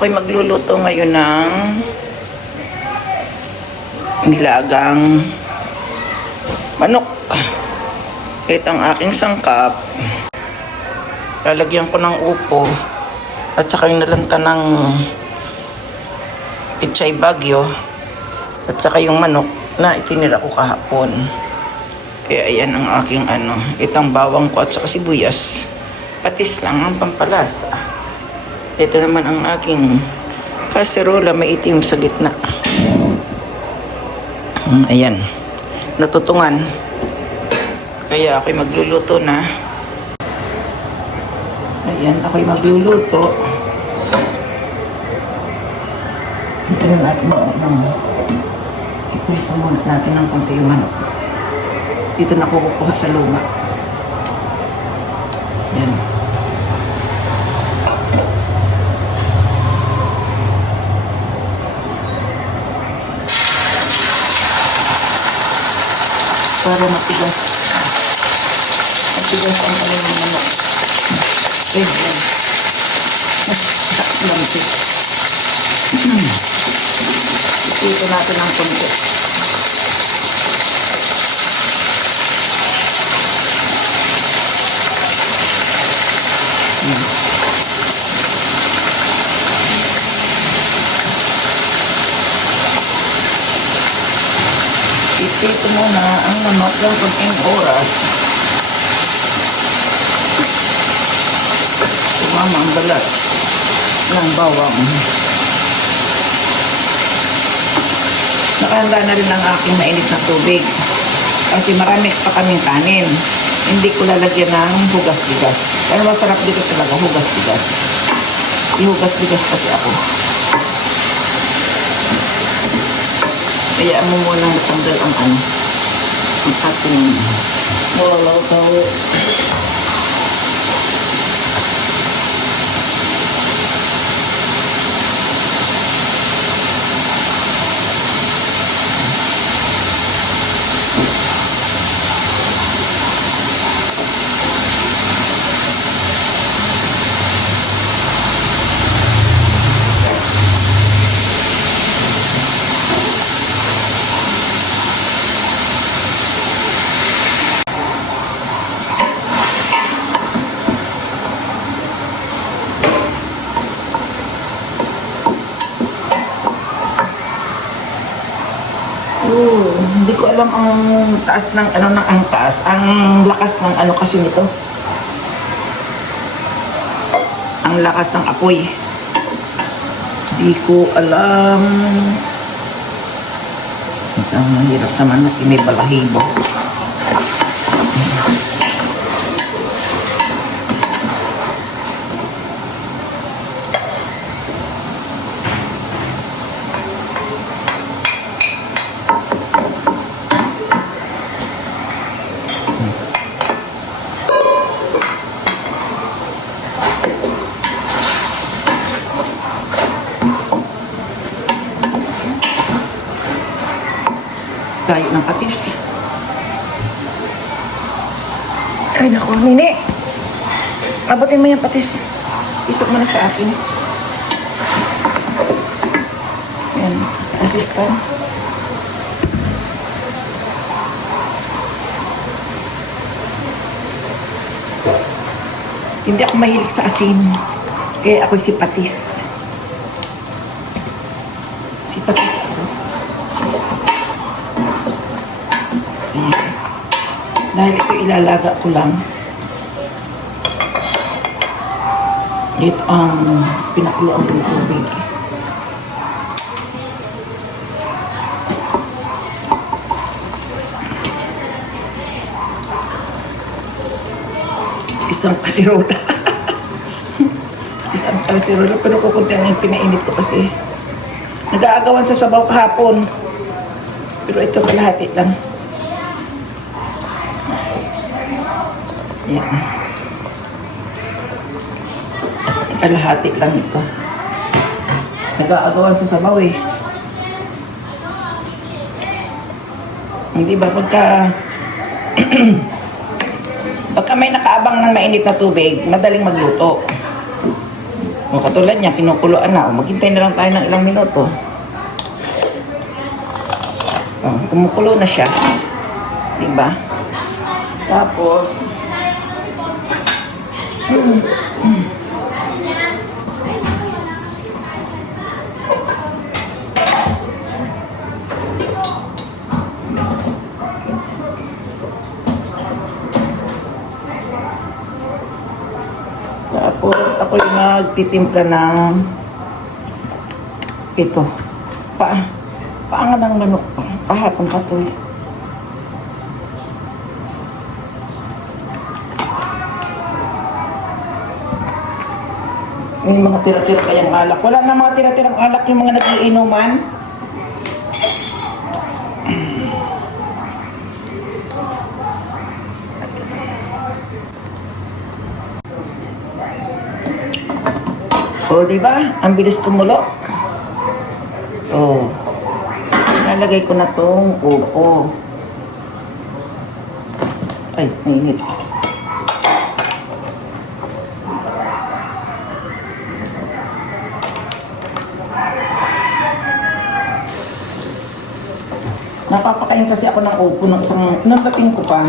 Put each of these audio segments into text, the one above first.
Ako'y magluluto ngayon ng nilagang manok. Ito ang aking sangkap. Lalagyan ko ng upo at saka yung nalanta ng pichay bagyo at saka yung manok na itinira ko kahapon. Kaya ayan ang aking itang bawang ko at saka sibuyas. Patis lang ang pampalasa. Ito naman ang aking kaserola, may itim sa gitna. Ayan, natutungan. Kaya ako'y magluluto na. Ayan, ako'y magluluto. Ito na natin iprito muna natin ng konti yung manok. Dito na kukuha sa luma. Ayan. Para matigas. Matigas ang manok. Ayan. Lamsi. Ito natin ang konti. Ipito muna ang manok ng konting oras. Tumama ang balat ng bawang. Nakahanda na rin ang aking mainit na tubig. Kasi marami pa kaming kanin. Hindi ko lalagyan ng hugas-bigas. Pero masarap dito talaga, hugas-bigas. Ihugas-bigas kasi ako. Kaya mo muna matanggal ang ating malalaw. Hindi ko alam ang taas ng ang taas, ang lakas ng kasi nito. Ang lakas ng apoy. Hindi ko alam. Ang hirap sa manok, may balahibo. Tayo ng patis. Ay naku, Nini. Abutin mo yung patis. Isok mo na sa akin. Ayan, assistant. Hindi ako mahilig sa asin. Kaya ako'y si patis. Si patis ako. Dahil ito ilalaga ko lang. Ito ang pinakuluan ng tubig. Isang kasirola. Isang kasirola. Pero kukunti ang pinainit ko kasi. Nag-aagawan sa sabaw kahapon. Pero ito kalahati lang. Yan. Kalahati lang ito. Nag-aagawan sa sabaw eh. Hindi ba pagka pagka may nakaabang ng mainit na tubig, madaling magluto. O katulad niya, kinukuluan na. O maghintay na lang tayo ng ilang minuto. O, kumukulo na siya. Diba? Tapos, ako'y magtitimpla ng ito. Paanga ng manok. Kahapon pa to eh. May mga tira-tira kayang alak. Wala na mga tira-tirang alak yung mga nag-iinuman. O, diba? Ang bilis tumulo. O. Nalagay ko na tong upo. Ay, mainit. Napapakain kasi ako ng upo ng nung dating ko pa.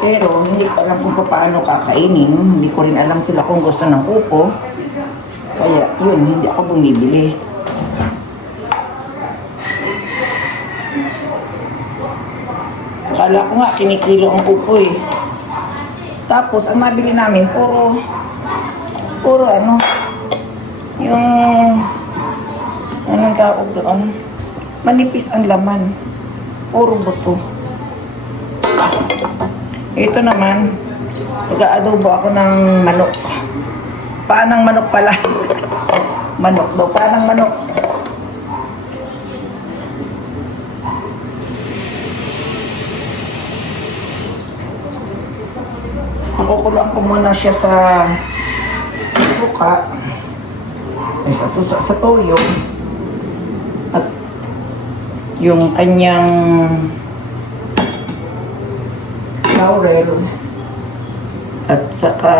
Pero hindi ko alam kung paano kakainin. Hindi ko rin alam sila kung gusto ng upo. Kaya yun, hindi ako bumibili. Akala ko nga, kinikilo ang upo eh. Tapos, ang nabili namin, puro ano, yung, anong tawag doon? Manipis ang laman. Puro buto. Ito naman, pag-aadobo ako ng manok. Paanang manok pala. Manok daw, paanang manok. Makukuloan ko muna siya sa suka. Ay, sa toyo. At yung kanyang laurel. At saka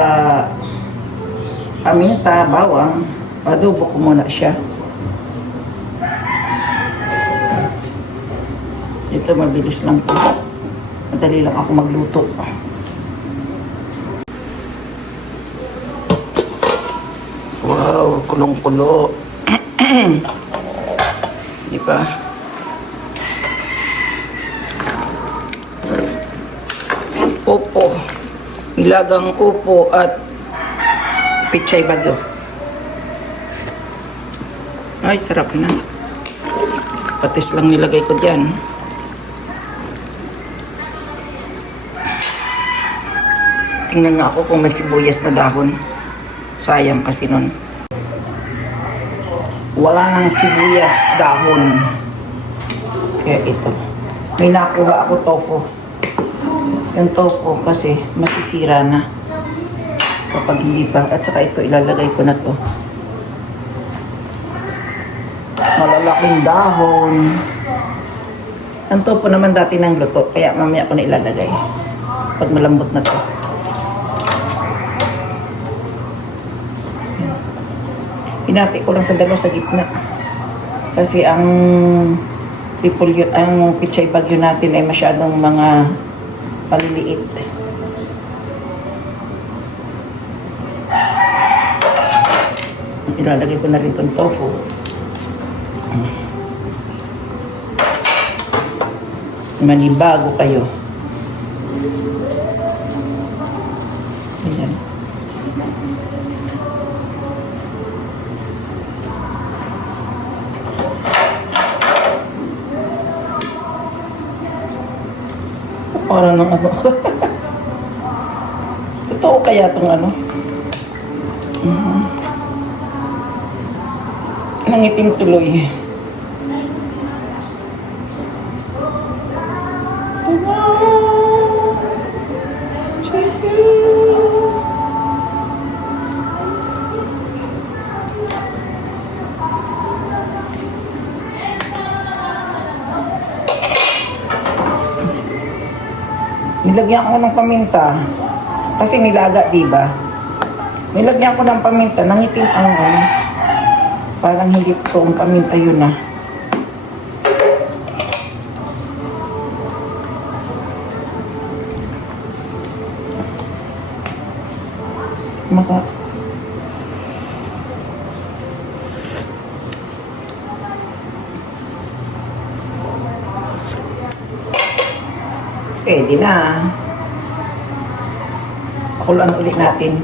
paminta, bawang, adobo ko muna siya. Ito mabilis lang po. Madali lang ako magluto. Wow, kulong-kulo. Di ba? Upo. Ilagang upo at pichay bagyo. Ay, sarap na. Patis lang nilagay ko dyan. Tingnan nga ako kung may sibuyas na dahon. Sayang kasi nun. Wala nang sibuyas dahon. Kaya ito. May nakuha ako tofu. Yung tofu kasi masisira na kapag hindi pa. At saka ito, ilalagay ko na to. Malalaking dahon. Ang tofu naman dati ng luto. Kaya mamaya ko na ilalagay. Pag malambot na to. Pinati ko lang sa dalawa sa gitna. Kasi ang pichay bagyo natin ay masyadong mga paliliit. Ilalagay ko na rin itong tofu. Manibago kayo. Ayan. Parang ng ano. Totoo kaya itong ano? Nangitim tuloy. Nilagyan ko ng paminta. Kasi nilaga, diba? Nilagyan ko ng paminta, nangitim ang ano. Parang hindi totoong paminta yun ah. Maka pwede na. Pakuluan ulit natin.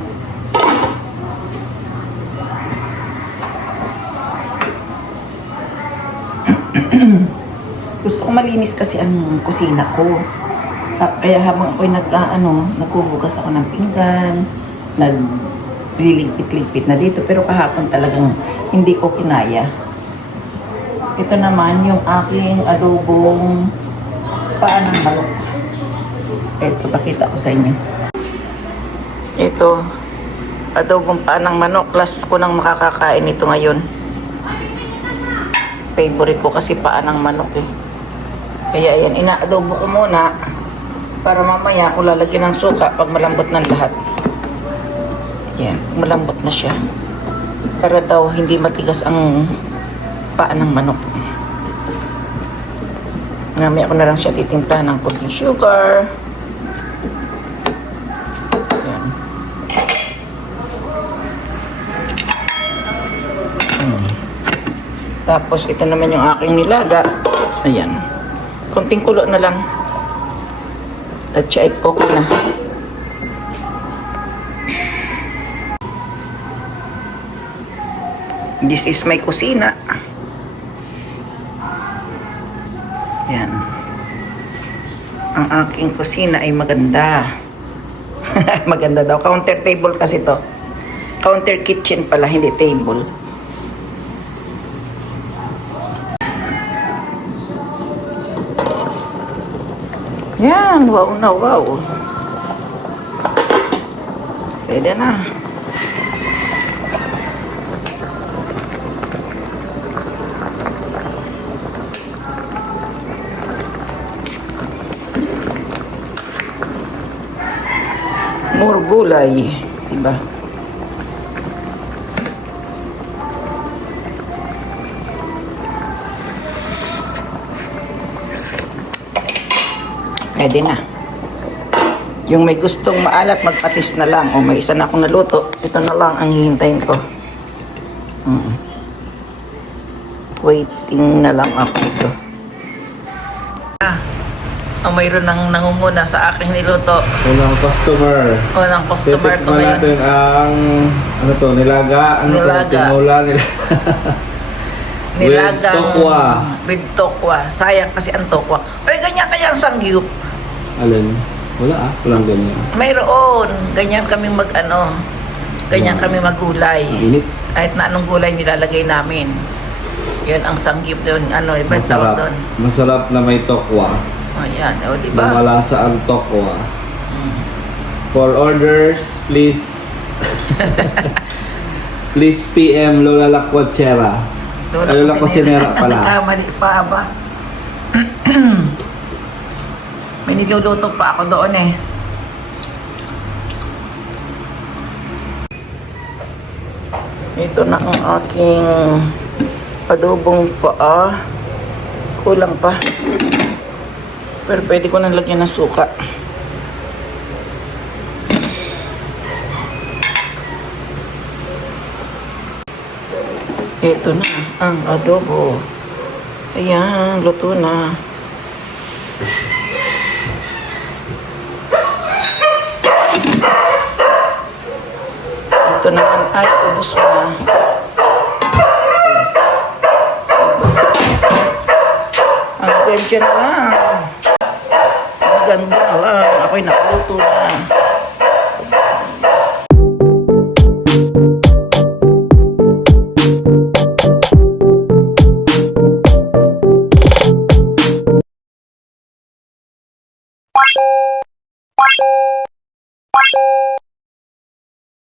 Gusto ko malinis kasi ang kusina ko. Kaya habang ako'y naghuhugas ako ng pinggan, nagliligpit-ligpit na dito. Pero kahapon talagang hindi ko kinaya. Ito naman yung aking adobong paa ng manok. Ito, pakita ko sa inyo. Ito, adobong paa ng manok. Last ko nang makakakain ito ngayon. Favorite ko kasi paa ng manok eh. Kaya yan, ina-adobo ko muna para mamaya ako lalagyan ng suka pag malambot ng lahat. Yan, malambot na siya. Para daw hindi matigas ang paa ng manok. Mamaya ko na lang siya titimplahan ng konting sugar. Yan. Tapos ito naman yung aking nilaga. Ayan. Konting kulo na lang. At siya ay okay na. This is my kusina. Yan. Ang aking kusina ay maganda. Maganda daw. Counter table kasi to. Counter kitchen pala, hindi table. Yan, wow na wow. Pwede na. More gulay, diba? Pwede na. Yung may gustong maalat, magpatis na lang. O may isa na akong naluto, ito na lang ang hihintayin ko. Waiting na lang ako ito. Mayroon nang nangunguna sa aking niluto. Unang customer. Unang customer ko ngayon. Natin ang, nilaga. Tinula, nilagang with tokwa. With tokwa. Sayang kasi ang tokwa. Ay, ganyan kaya ang sangyup. Alin? Wala walang ganyan. Mayroon. Ganyan kami ganyan kami maggulay. Mainit. Kahit na anong gulay nilalagay namin. Yun ang sangyup doon. Iba tawag doon. Masarap na may tokwa. Ayan, diba? Malasa ang tokwa. For orders, please please PM Lola Lakwachera. Lola Cusinera pala. Nagkamali pa ba? May niluluto pa ako doon eh. Ito na ang aking adobong paa. Kulang pa. Pero pwede ko nang lagyan ng suka. Ito na ang adobo. Ayan, luto na. Ito naman ay ubos na. Ang ganda na lang. Ang ganda na lang. Ako'y nakuluto na.